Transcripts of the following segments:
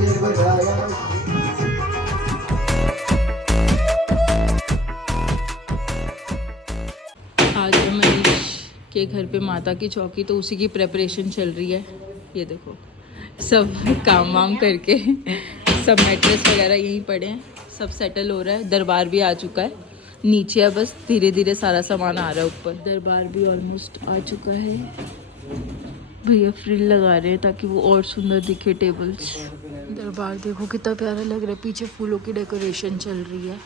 आज मनीष के घर पे माता की चौकी, तो उसी की प्रेपरेशन चल रही है। ये देखो सब काम वाम करके सब मैट्रेस वगैरह यहीं पड़े हैं, सब सेटल हो रहा है। दरबार भी आ चुका है, नीचे है, बस धीरे धीरे सारा सामान आ रहा है ऊपर। दरबार भी ऑलमोस्ट आ चुका है। भैया फ्रिल लगा रहे हैं ताकि वो और सुंदर दिखे टेबल्स। दरबार देखो कितना प्यारा लग रहा है, पीछे फूलों की डेकोरेशन चल रही है।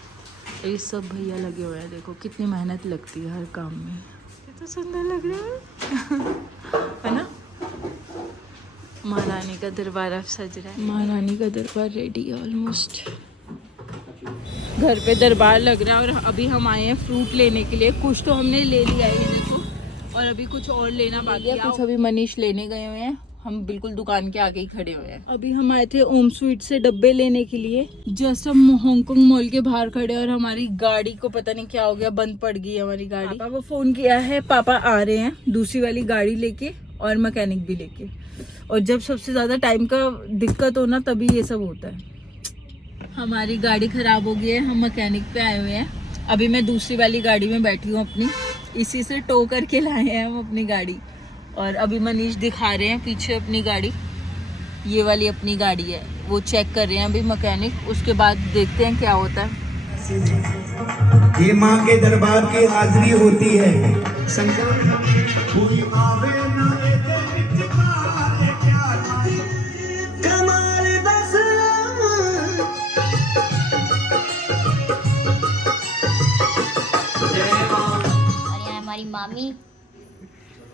ये सब भैया लगे हुए हैं, देखो कितनी मेहनत लगती है हर काम में। कितना सुंदर लग रहा है ना। महारानी का दरबार अब सज रहा है। महारानी का दरबार रेडी है ऑलमोस्ट। घर पे दरबार लग रहा है और अभी हम आए हैं फ्रूट लेने के लिए। कुछ तो हमने ले लिया है, ये देखो, और अभी कुछ और लेना बाकी है। कुछ अभी मनीष लेने गए हुए हैं, हम बिल्कुल दुकान के आगे ही खड़े हुए हैं। अभी हम आए थे ओम स्वीट से डब्बे लेने के लिए। जस्ट हम हांगकांग मॉल के बाहर खड़े और हमारी गाड़ी को पता नहीं क्या हो गया, बंद पड़ गई हमारी गाड़ी। पापा को फोन किया है, पापा आ रहे हैं दूसरी वाली गाड़ी लेके और मैकेनिक भी लेके। और जब सबसे ज्यादा टाइम का दिक्कत हो ना, तभी ये सब होता है। हमारी गाड़ी खराब हो गई है, हम मैकेनिक पे आए हुए हैं। अभी मैं दूसरी वाली गाड़ी में बैठी हूँ अपनी, इसी से टो करके लाए हैं हम अपनी गाड़ी। और अभी मनीष दिखा रहे हैं पीछे अपनी गाड़ी, ये वाली अपनी गाड़ी है, वो चेक कर रहे हैं अभी मैकेनिक। उसके बाद देखते हैं क्या होता है। ये माँ के दरबार की हाजिरी होती है। हमारी मामी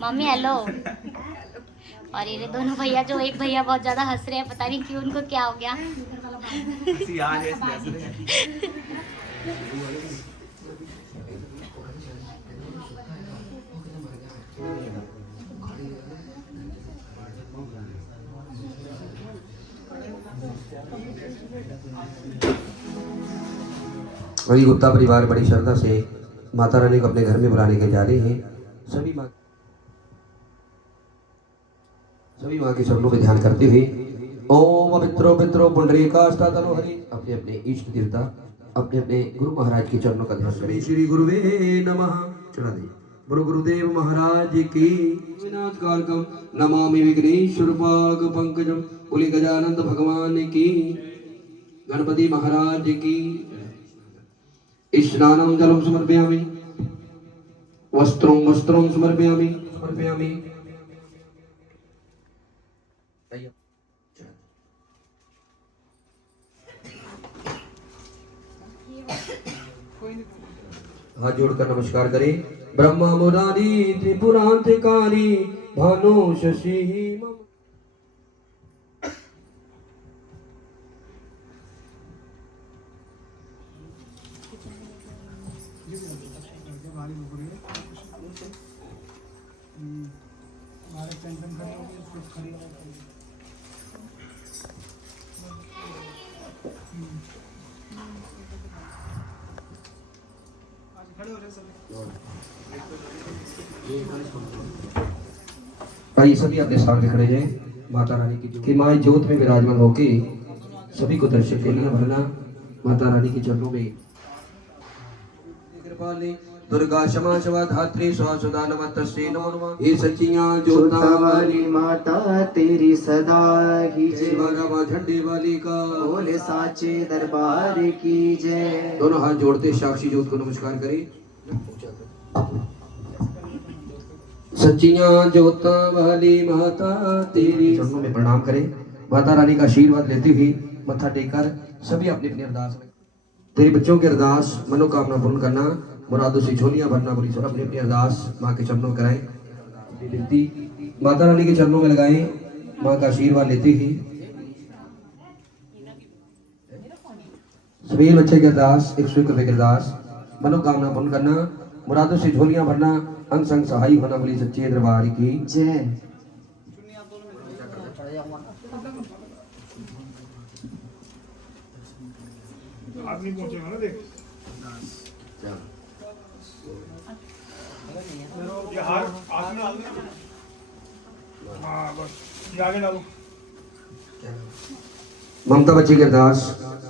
मामी हेलो। और ये दोनों भैया, जो एक भैया बहुत ज्यादा हंस रहे हैं, पता नहीं क्यों, उनको क्या हो गया। वही गुप्ता परिवार बड़ी श्रद्धा से माता रानी को अपने घर में बुलाने के जा रहे हैं। सभी माँ के चरणों में ध्यान करते हुए ओम पित्रो पित्रो पुंडरीकाष्टातनो हरि, अपने अपने इष्ट देवता, अपने अपने गुरु महाराज के चरणों का ध्यान करें। श्री गुरुवे नमः। चढ़ा दे। गुरु गुरुदेव महाराज की। विनाश कारकम नमामि विघ्नेश्वर पाद पंकजम। बोले गजानंद भगवान की। गणपति महाराज की। स्नानं जलं समर्पयामि, वस्त्रं समर्पयामि। हाथ जोड़कर नमस्कार करें। ब्रह्मा मुरारी त्रिपुरांतकारी भानु शशि। भाई सभी अपने सामने खड़े जाए। माता रानी की माँ ज्योत में विराजमान होके सभी को दर्शन देना भरना माता रानी के चरणों में। दुर्गा क्षमा शिवा धात्री स्वासुदा नमस्तस्यै नमो नमः। हे सच्चियां ज्योता वाली माता तेरी सदा ही जय। रामा झंडे वाली का बोले साचे दरबार की जय। दोनों हाथ जोड़ते साक्षी ज्योत को नमस्कार करें। सच्चियां ज्योता वाली माता तेरी चरणों में प्रणाम करें। माता रानी का आशीर्वाद लेते हुए मत्था टेककर सभी अपनी अपनी अरदास में तेरे बच्चों की अरदास मनोकामना पूर्ण करना, मुरादों से झोलियां भरना। बोली सब अपनी अपनी अरदास माँ के चरणों में कराएं। विनती माता रानी के चरणों में लगाएं, माँ का आशीर्वाद लेते ही सभी बच्चे की अरदास 101 रुपए की अरदास मनोकामना पूर्ण करना, मुरादों से झोलियां भरना, अंग संग सहाय होना। बोली सच्चे दरबार की जय। आदमी पहुंचेगा ना, देख ये हार हाथ में डाल दो। हाँ बस ये आगे डालो। ममता बच्ची के अरदास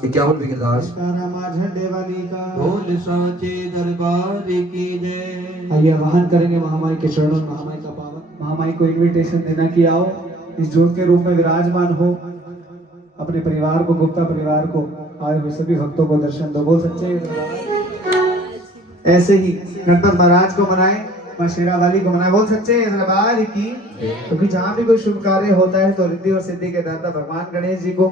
51वीं की अरदास। रामा झंडे वाली का बोल सांचे दरबार की जय। आइए आह्वान करेंगे महामाई के चरणों में, महामाई का पावन, महामाई को इनविटेशन देना कि आओ इस ज्योत के रूप में विराजमान हो, अपने परिवार को, गुप्ता परिवार को, आए हुए सभी भक्तों को दर्शन दो। बोल सच्चे दरबार। ऐसे ही गणपत महाराज को मनाए, मां शेरा वाली को मनाए। बोल सच्चे दरबार की। क्योंकि जहाँ भी कोई शुभ कार्य होता है तो रिद्धि और सिद्धि के दाता भगवान गणेश जी को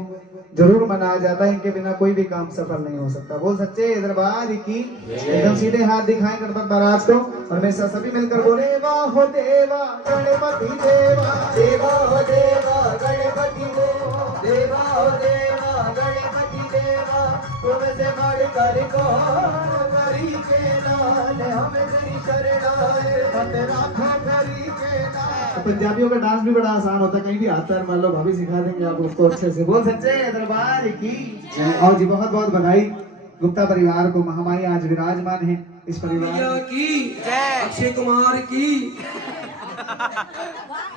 जरूर मनाया जाता है, इनके बिना कोई भी काम सफल नहीं हो सकता। बोल सच्चे दरबार की। एकदम सीधे हाथ दिखाएं गणपत महाराज को और हमेशा सभी मिलकर बोले देवा हो देवा गणपति देवा, देवा हो देवा गणपति देवा, देवा हो देवा गणपति देवा, तुमसे बढ़कर कौन करी के लाल, हमें तेरी शरणाए मत राखो करी के लाल। पंजाबियों का डांस भी बड़ा आसान होता है, कहीं भी आता है, मान लो भाभी सिखा देंगे आप उसको अच्छे से। बोल सच्चे दरबार की जय। और जी बहुत बहुत बधाई गुप्ता परिवार को, महामाई आज विराजमान है इस परिवार की जय। अक्षय कुमार की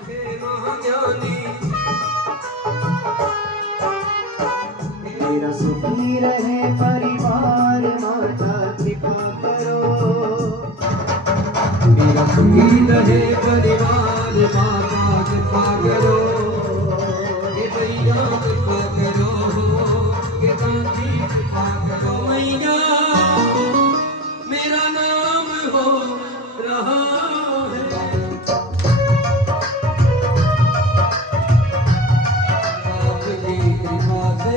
हे महाज्ञानी। मेरा सुखी रहे परिवार, माता कृपा करो। मेरा सुखी रहे परिवार, माता कृपा करो। ये भैया कृपा करो, ये दादी कृपा करो। मैया मेरा नाम हो रहा है, आपकी कृपा से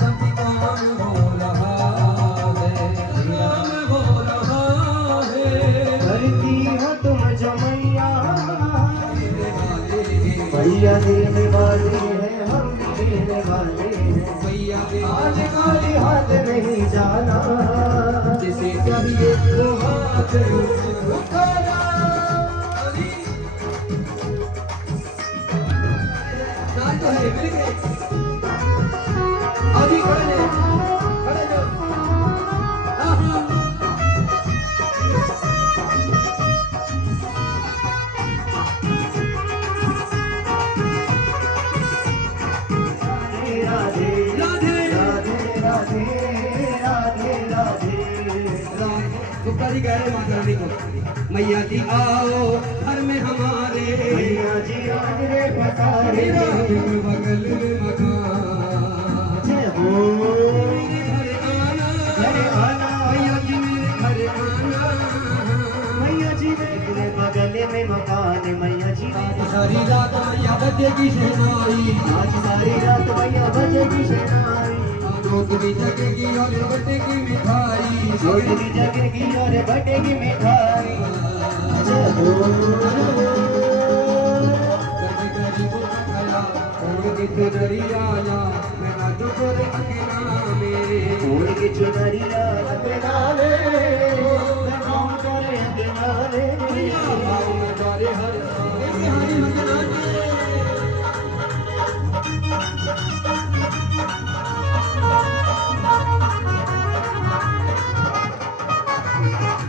सभी काम हो रहा है, नाम हो रहा है। करती हो तुम जो मैया, भैया देने वाले हैं, हम भी देने वाले हैं। भैया आज खाली हाथ नहीं जाना, जिसे चाहिए वो हाथ उठाना। नाच तो है, मिल गए। अभी खड़े जाओ। आहा। राधे राधे राधे राधे राधे राधे राधे। गुप्ता जी कह रहे माता रानी को, मैया जी आओ घर में हमारे, मैया जी आज रे पधारे। मेरा बिन बगल में मकान। जय हो मेरे घर आना, घर आना, मैया जी मेरे घर आना। मैया जी मेरे बगल में मकान, मैया जी आज सारी रात मैया बजेगी शहनाई, आज सारी रात मैया बजेगी शहनाई। लोग भी जगेगी और बटेगी मिठाई, रोज भी जगेगी और बटेगी मिठाई। जय हो आया मैं नाचो तेरे अकेला में, फूल की चुनरिया अपना ले, मैं गाऊं तेरे अंगनाले। आओ मैं द्वारे हर हरी मंगना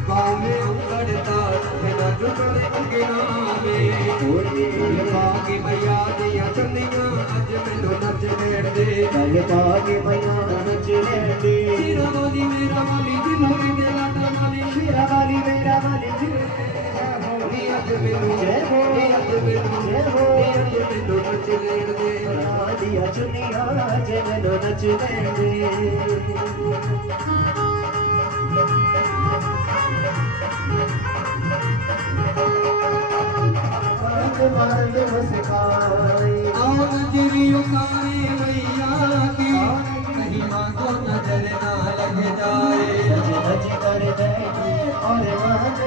गाँव में उतरता मैं नाचो तेरे अकेला में। फूल की बाकी मैया दिया चंदियां अज मैनू नच लेण दे, गल पाके मैया नच लेंदी। तेरा वाली मेरा वाली जी मोरी दे लाटा वाली, शेरा वाली मेरा वाली जी। नी अज मैनू जय हो नी अज मैनू जय हो नी अज मैनू नच लेण दे। दिया चुनिया जगनो नच लेंगे। मर्द मुस्काई आओ नजरी उतारे मैया की, कहीं माँ को नजर ना लग जाए। नच नच कर बैठे और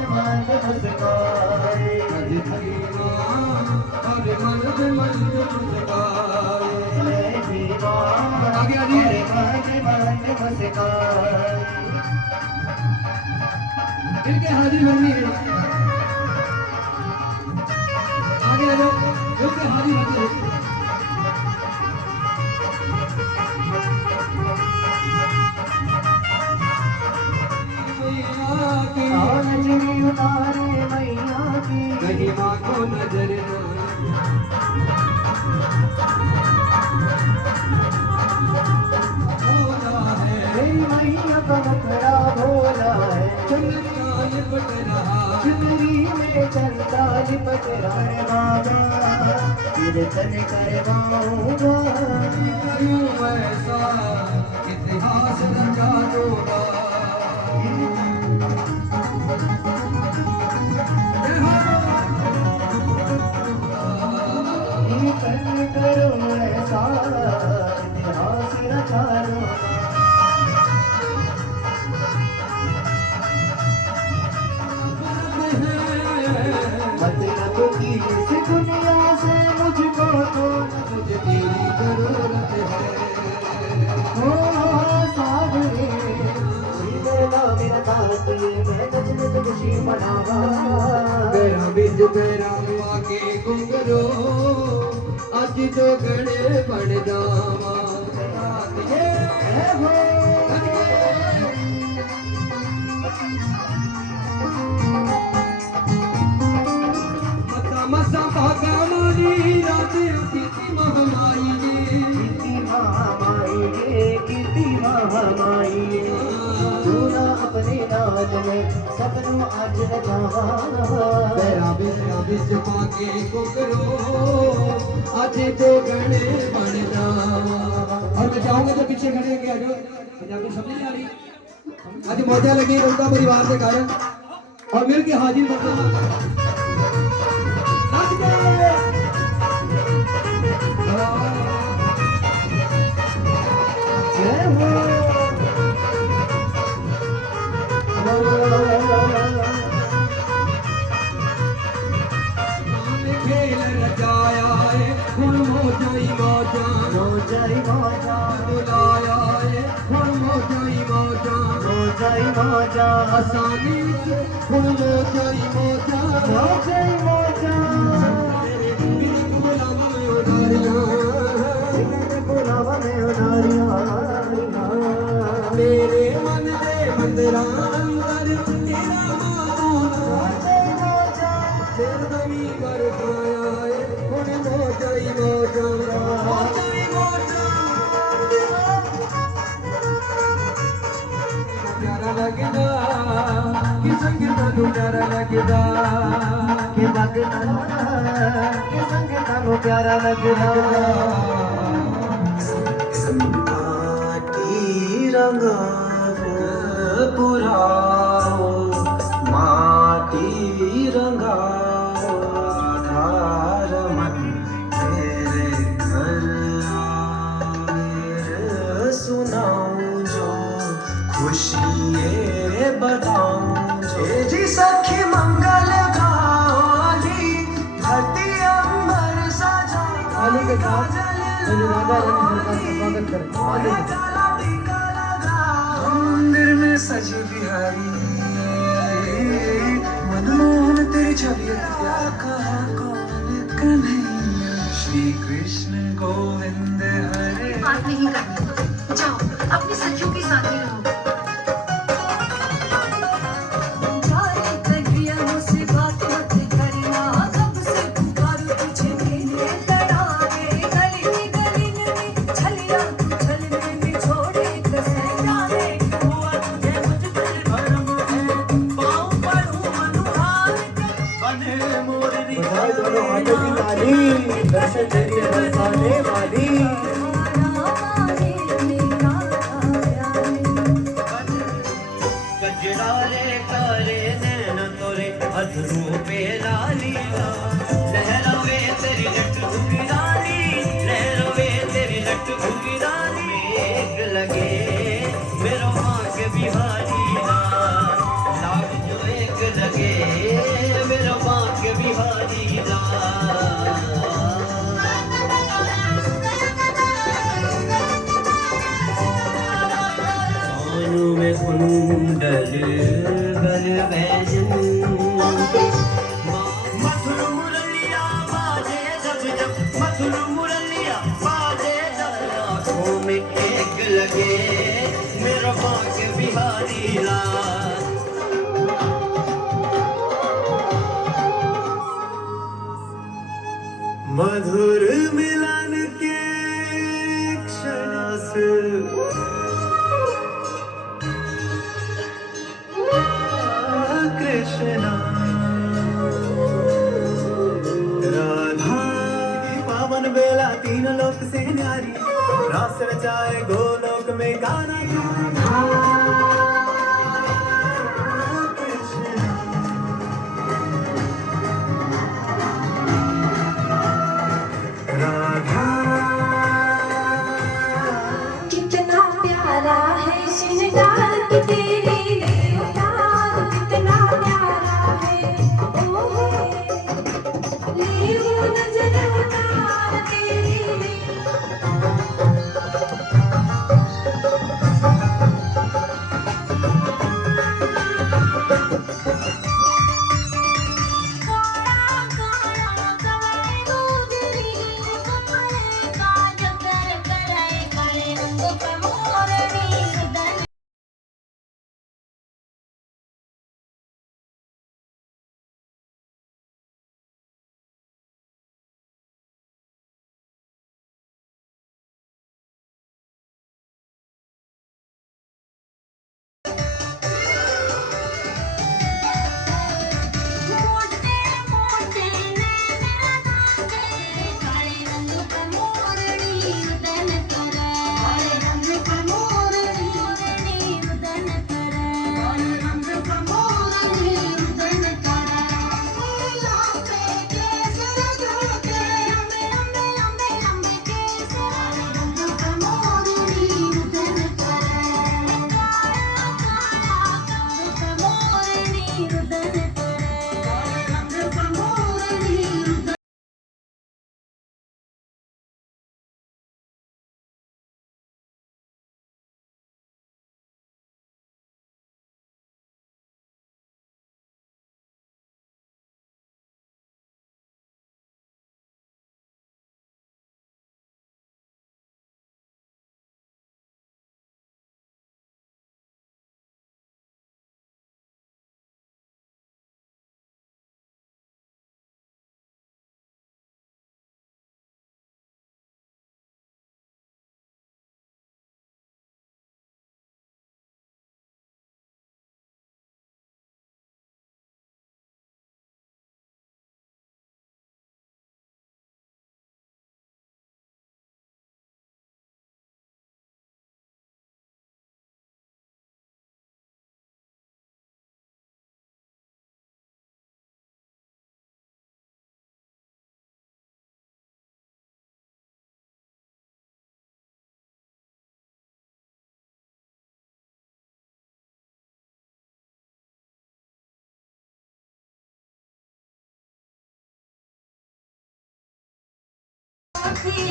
मर्द मुस्काई। नज थकी माँ और मर्द मर्द मुस्काए। मैं भी माँ आगे आ जाइए। मर्द मुस्काई। इनके हाजिर बननी है, आगे आ जाओ, इनके हाजिर बननी है। मैया की नजरी उतारे मैया की, कहीं माँ को नजर ना कीर्तन करवाऊंगा ऐसा इतिहास रचा दूंगा कीर्तन करो ऐसा इतिहास रचा दूंगा मतलब की इस दुनिया से मुझको तो मुझे तेरी जरूरत है हो सावरे मेरा मेरा बात ये मैं जश्न से खुशी मनावा मेरा बिंद मेरा आगे घुंघरो अज तो गणे बन जावा ये है हो मता मसा भागा मारी रात अतिथि महामाई कीर्ति महामाई दूना अपने नाल में सबनों आज रचावा मेरा बिच पाके घुंघरो अज तो गणे बन जावा और मैं चाहूंगा तो पीछे खड़े होके आ जाओ पंजाबी समझ नहीं आ रही आज मौजा लगी उनका परिवार के कारण और मिल के हाजिर करना जय हो खेल रचाया है हुण मौजाई मौजा रोजाई मौजा बुलाया है हुण मौजाई मौजा रोजाई मौजा आसानी से हुण मौजाई मौजा रोजाई मौजा गुलाम में उडारियां बुलावा में उनारिया मेरे मन दे मंदिरां अंदर तेरा माता सिर दमी बरसाया है हुण मौजाई मौजा मौजाई मौजा प्यारा लगदा कि संग तनु प्यारा लगदा के बगना के संग तानो प्यारा लगदा माटी रंगाओ पुराओ माटी रंगाओ आधार मन तेरे घर आए सुनाऊं जो खुशियाँ बताऊं जो जी सखी मंगल गाओ जी धरती अंबर सजा आलू के साथ राधा रानी सरकार का स्वागत करें मंदिर में सजी बिहारी मनमोहन तेरी छवि कहा कौन कन्हैया श्री कृष्ण गोविंद हरे बात नहीं करनी जाओ अपनी सखियों के साथ ही रहो बधाई दोनों हाथों की ताली दर्शन देती है बरसाने वाली गजरा रे तारे नैन तोरे अधरू पे लाली लहरावे तेरी लट घुघरानी लहरावे तेरी लट घुघरानी एक लगे मेरो भाग बिहारी लाग जो एक लगे मेरो भाग बिहारी कानों में कुंडल गल बैजन मथुर मुरलिया बाजे जब जब मथुर मुरलिया बाजे जब आँखों में एक लगे मेरा भाग बिहारी लाल मधुर मिलन के क्षण से कृष्णा बेला तीन लोक से न्यारी रास रचाए गोलोक में गाना कितना प्यारा है श्रृंगार की तेरी उतार कितना प्यारा है ओहो ले वो नजर उतार तेरी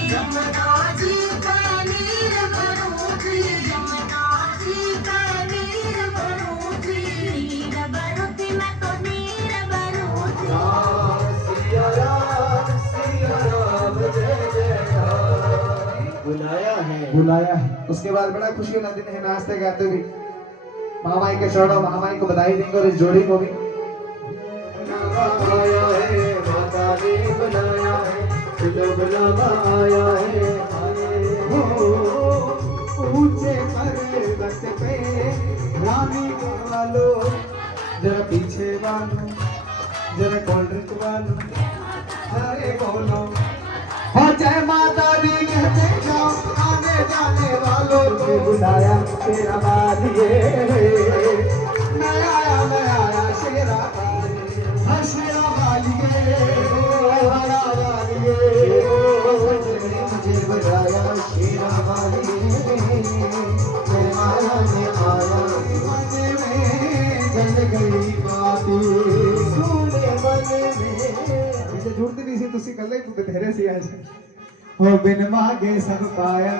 जमुना जी पनीर बरूथी जमुना जी पनीर बरूथी नीर बरूथी मैं तो नीर बरूथी बुलाया है। उसके बाद बड़ा खुशी का दिन है, नाचते गाते भी महामाई के चरणों महामाई को बधाई देंगे और इस जोड़ी को भी आया है माता ने बनाया है आया है ऊंचे पर्वत पे रानी वालो जरा पीछे वालो जरा कोल्ड ड्रिंक वालो अरे बोलो हो जय माता दी कहते जाओ आने जाने वालों को बुलाया तेरा वालिए मैं आया शेरा वालिए शेरा वालिए हरा वालिए मुझे बुलाया शेरा वालिए मैं आया मन में जल गई बातें सोने मन में जुड़ती नहीं सी तुसी कल्ले तू बथेरे सी आज हो बिन मांगे सब पाया